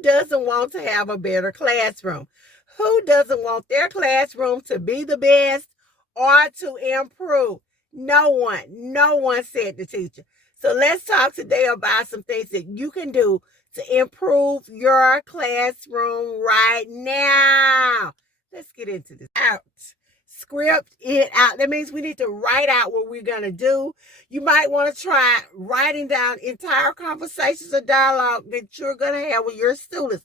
Who doesn't want to have a better classroom? Who doesn't want their classroom to be the best or to improve? No one. No one, said the teacher. So let's talk today about some things that you can do to improve your classroom right now. Let's get into this. Out. Script it out. That means we need to write out what we're going to do. You might want to try writing down entire conversations or dialogue that you're going to have with your students.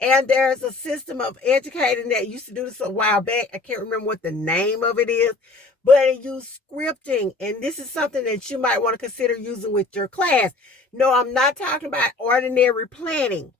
And there's a system of educating that used to do this a while back. I can't remember what the name of it is, but it used scripting. And this is something that you might want to consider using with your class. No, I'm not talking about ordinary planning.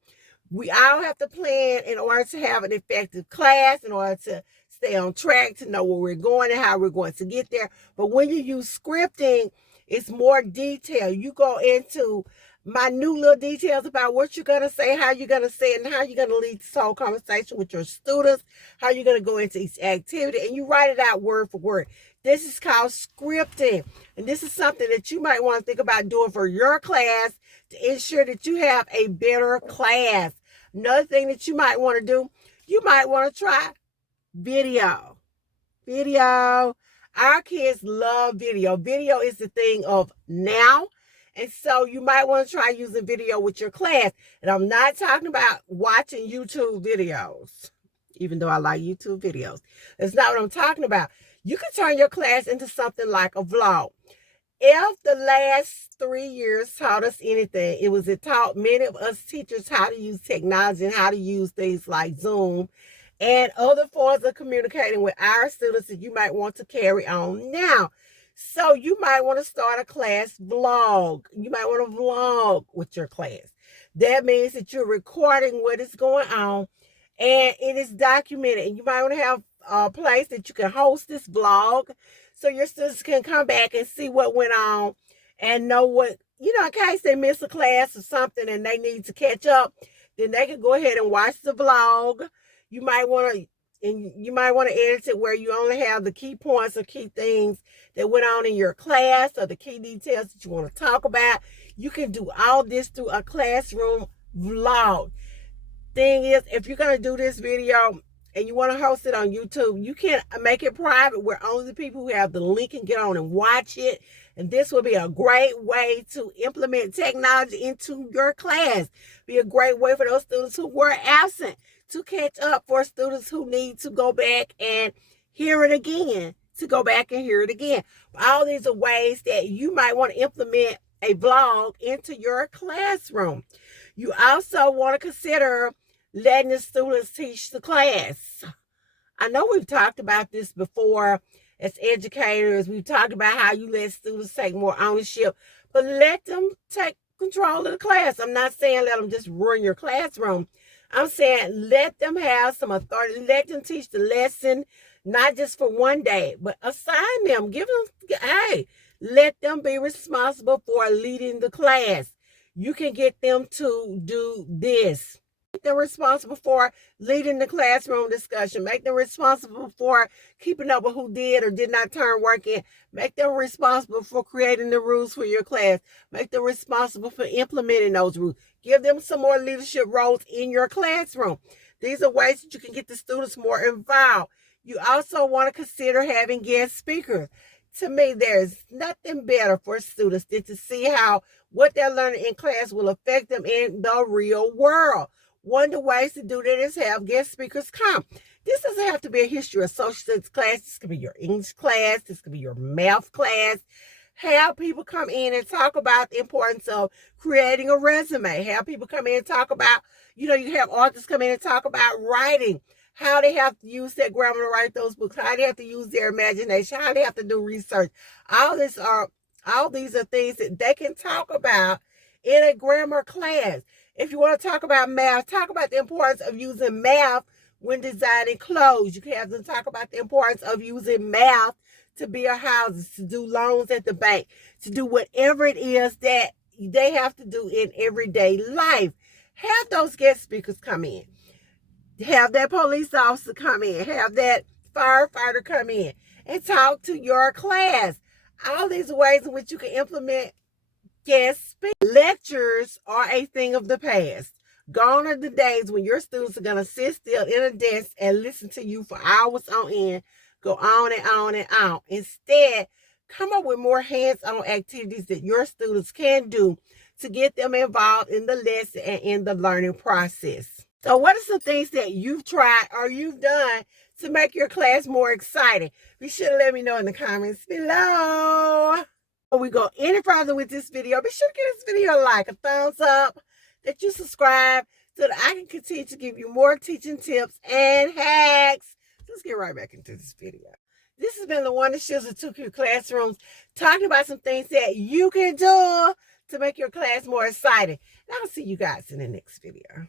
We all have to plan in order to have an effective class, in order to stay on track, to know where we're going and how we're going to get there. But when you use scripting, it's more detail. You go into minute little details about what you're going to say, how you're going to say it, and how you're going to lead this whole conversation with your students, how you're going to go into each activity, and you write it out word for word. This is called scripting, and this is something that you might want to think about doing for your class to ensure that you have a better class. Another thing that you might want to do, you might want to try video. Our kids love video. Video is the thing of now. And so you might want to try using video with your class. And I'm not talking about watching YouTube videos, even though I like YouTube videos. That's not what I'm talking about. You can turn your class into something like a vlog. If the last 3 years taught us anything, it taught many of us teachers how to use technology and how to use things like Zoom and other forms of communicating with our students that you might want to carry on now. So you might want to start a class vlog. You might want to vlog with your class. That means that you're recording what is going on and it is documented. And you might want to have a place that you can host this vlog so your students can come back and see what went on and know what, in case they miss a class or something and they need to catch up, then they can go ahead and watch the vlog. You might want to edit it where you only have the key points or key things that went on in your class or the key details that you want to talk about. You can do all this through a classroom vlog. Thing is, if you're going to do this video and you want to host it on YouTube, you can make it private where only the people who have the link can get on and watch it. And this will be a great way to implement technology into your class. Be a great way for those students who were absent to catch up, for students who need to go back and hear it again, All these are ways that you might want to implement a vlog into your classroom. You also want to consider letting the students teach the class. I know we've talked about this before as educators. We've talked about how you let students take more ownership, but let them take control of the class. I'm not saying let them just run your classroom. I'm saying let them have some authority. Let them teach the lesson, not just for one day, but assign them. Let them be responsible for leading the class. You can get them to do this. Make them responsible for leading the classroom discussion. Make them responsible for keeping up with who did or did not turn work in. Make them responsible for creating the rules for your class. Make them responsible for implementing those rules. Give them some more leadership roles in your classroom. These are ways that you can get the students more involved. You also want to consider having guest speakers. To me, there's nothing better for students than to see how what they're learning in class will affect them in the real world. One of the ways to do that is have guest speakers come. This doesn't have to be a history or social studies class. This could be your English class. This could be your math class. Have people come in and talk about the importance of creating a resume. Have people come in and talk about, you have authors come in and talk about writing, how they have to use their grammar to write those books, how they have to use their imagination, how they have to do research. All these are things that they can talk about in a grammar class. If you want to talk about math, talk about the importance of using math when designing clothes. You can have them talk about the importance of using math to build houses, to do loans at the bank, to do whatever it is that they have to do in everyday life. Have those guest speakers come in. Have that police officer come in. Have that firefighter come in and talk to your class. All these ways in which you can implement guest speakers. Lectures are a thing of the past. Gone are the days when your students are going to sit still in a desk and listen to you for hours on end, go on and on and on. Instead, come up with more hands-on activities that your students can do to get them involved in the lesson and in the learning process. So what are some things that you've tried or you've done to make your class more exciting? Be sure to let me know in the comments below. Before we go any further with this video, be sure to give this video a like, a thumbs up, that you subscribe so that I can continue to give you more teaching tips and hacks. Let's get right back into this video. This has been LaWanda Shields of 2Q Classrooms, talking about some things that you can do to make your class more exciting. And I'll see you guys in the next video.